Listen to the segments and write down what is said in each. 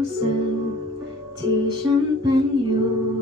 ู้สึกที่ฉันเป็นอยู่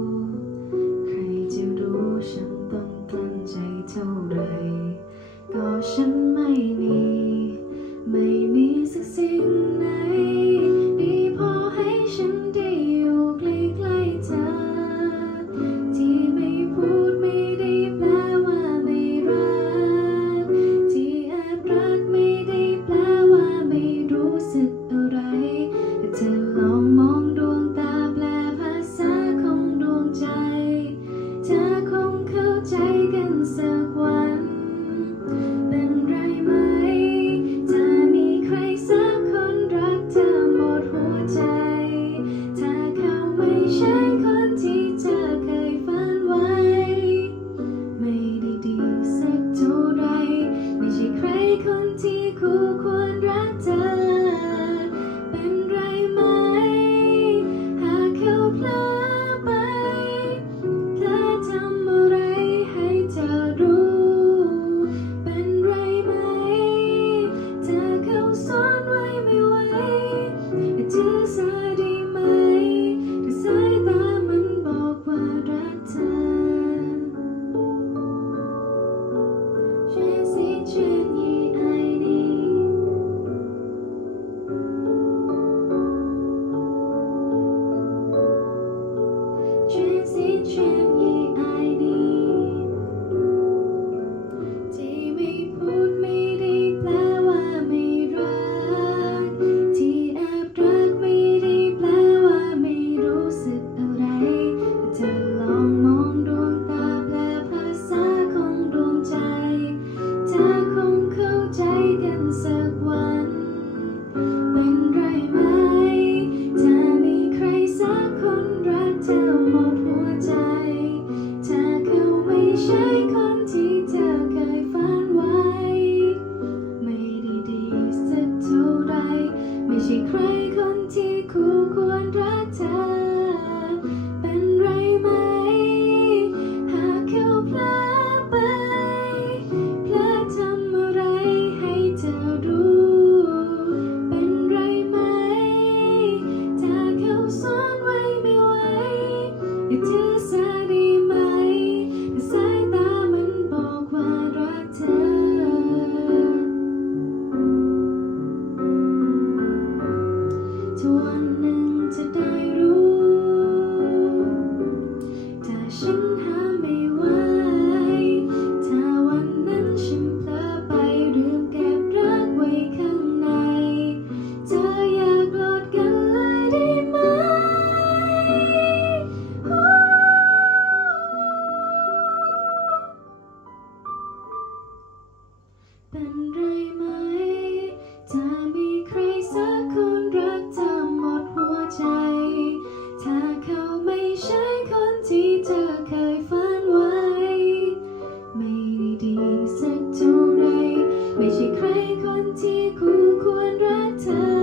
เป็นไรไหม จะมีใครสักคนรักเธอหมดหัวใจ ถ้าเขาไม่ใช่คนที่เธอเคยฝันไว้ ไม่ได้ดีสักเท่าไร ไม่ใช่ใครคนที่คู่ควรรักเธอ 去 do. เป็นไรไหม ถ้ามีใครสักคนรักเธอหมดหัวใจ ถ้าเขาไม่ใช่คนที่เธอเคยฝันไว้ ไม่ดีสักเท่าไร ไม่ใช่ใครคนที่คู่ควรรักเธอ